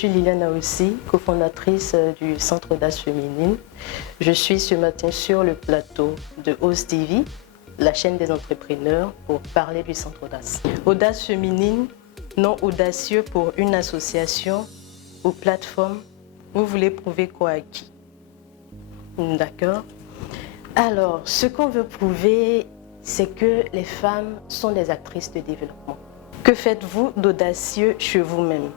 suis Liliana aussi, cofondatrice du Centre Audace Féminine. Je suis ce matin sur le plateau de Ose TV, la chaîne des entrepreneurs, pour parler du Centre Audace. Audace Féminine, nom audacieux pour une association ou plateforme. Vous voulez prouver quoi à qui? D'accord. Alors, ce qu'on veut prouver, c'est que les femmes sont des actrices de développement. Que faites-vous d'audacieux chez vous-même?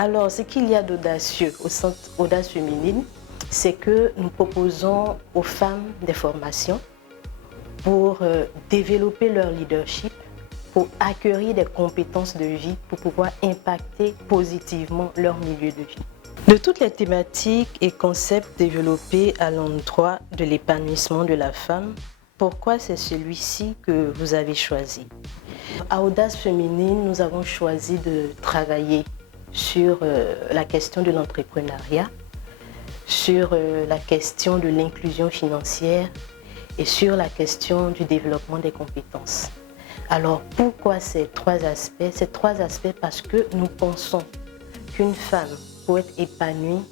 Alors, ce qu'il y a d'audacieux au Centre Audace Féminine, c'est que nous proposons aux femmes des formations pour développer leur leadership, pour acquérir des compétences de vie, pour pouvoir impacter positivement leur milieu de vie. De toutes les thématiques et concepts développés à l'endroit de l'épanouissement de la femme, pourquoi c'est celui-ci que vous avez choisi? À Audace Féminine, nous avons choisi de travailler sur la question de l'entrepreneuriat, sur la question de l'inclusion financière et sur la question du développement des compétences. Alors pourquoi ces trois aspects? Ces trois aspects parce que nous pensons qu'une femme, pour être épanouie,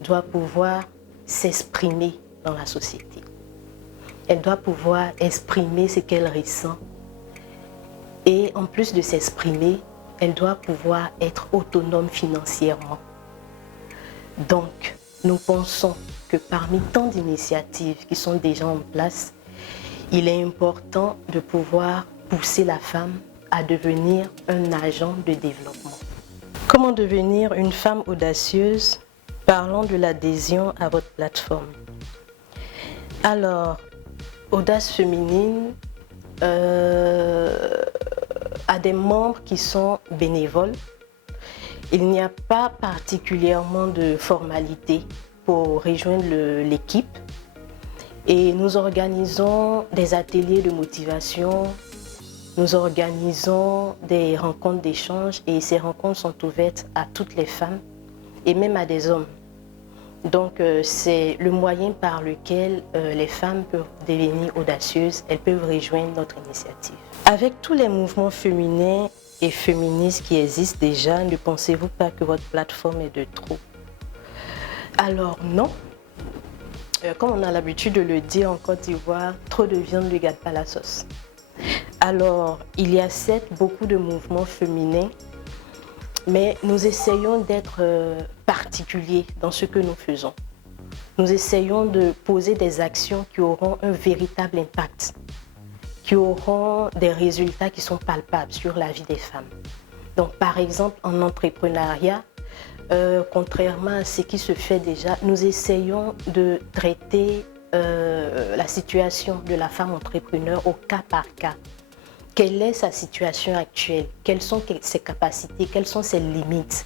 doit pouvoir s'exprimer dans la société. Elle doit pouvoir exprimer ce qu'elle ressent. Et en plus de s'exprimer, elle doit pouvoir être autonome financièrement. Donc, nous pensons que parmi tant d'initiatives qui sont déjà en place, il est important de pouvoir pousser la femme à devenir un agent de développement. Comment devenir une femme audacieuse? Parlons de l'adhésion à votre plateforme. Alors, Audace Féminine a des membres qui sont bénévoles. Il n'y a pas particulièrement de formalité pour rejoindre l'équipe. Et nous organisons des ateliers de motivation, nous organisons des rencontres d'échange et ces rencontres sont ouvertes à toutes les femmes et même à des hommes. Donc c'est le moyen par lequel les femmes peuvent devenir audacieuses, elles peuvent rejoindre notre initiative. Avec tous les mouvements féminins et féministes qui existent déjà, ne pensez-vous pas que votre plateforme est de trop? Alors non. Comme on a l'habitude de le dire en Côte d'Ivoire, trop de viande ne gâte pas la sauce. Alors, il y a certes beaucoup de mouvements féminins, mais nous essayons d'être particuliers dans ce que nous faisons. Nous essayons de poser des actions qui auront un véritable impact, qui auront des résultats qui sont palpables sur la vie des femmes. Donc, par exemple, en entrepreneuriat, contrairement à ce qui se fait déjà, nous essayons de traiter la situation de la femme entrepreneur au cas par cas. Quelle est sa situation actuelle? Quelles sont ses capacités? Quelles sont ses limites?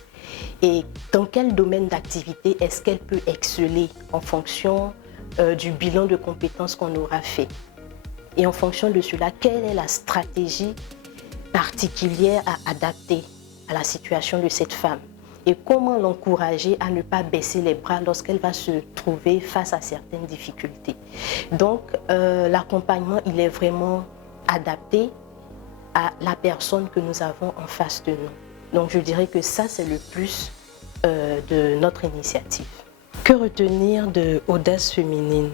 Et dans quel domaine d'activité est-ce qu'elle peut exceller en fonction du bilan de compétences qu'on aura fait? Et en fonction de cela, quelle est la stratégie particulière à adapter à la situation de cette femme? Et comment l'encourager à ne pas baisser les bras lorsqu'elle va se trouver face à certaines difficultés. Donc, l'accompagnement, il est vraiment adapté à la personne que nous avons en face de nous. Donc, je dirais que ça, c'est le plus de notre initiative. Que retenir de Audace Féminine?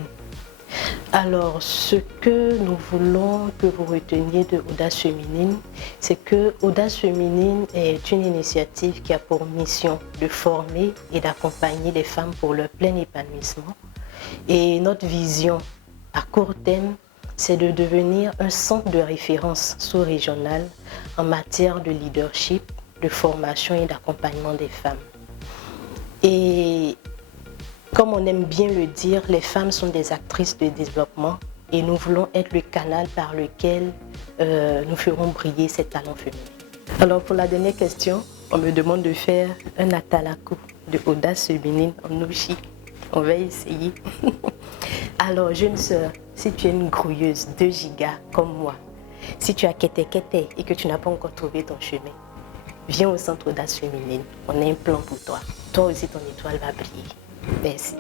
Alors, ce que nous voulons que vous reteniez de Audace Féminine, c'est que Audace Féminine est une initiative qui a pour mission de former et d'accompagner les femmes pour leur plein épanouissement. Et notre vision à court terme, c'est de devenir un centre de référence sous-régional en matière de leadership, de formation et d'accompagnement des femmes. Et comme on aime bien le dire, les femmes sont des actrices de développement et nous voulons être le canal par lequel nous ferons briller ces talents féminins. Alors pour la dernière question, on me demande de faire un atalaku de Audace Féminine en Ouchi. On va essayer. Alors jeune sœur, si tu es une grouilleuse 2 gigas comme moi, si tu as kété et que tu n'as pas encore trouvé ton chemin, viens au Centre Audace Féminine. On a un plan pour toi. Toi aussi ton étoile va briller. Merci.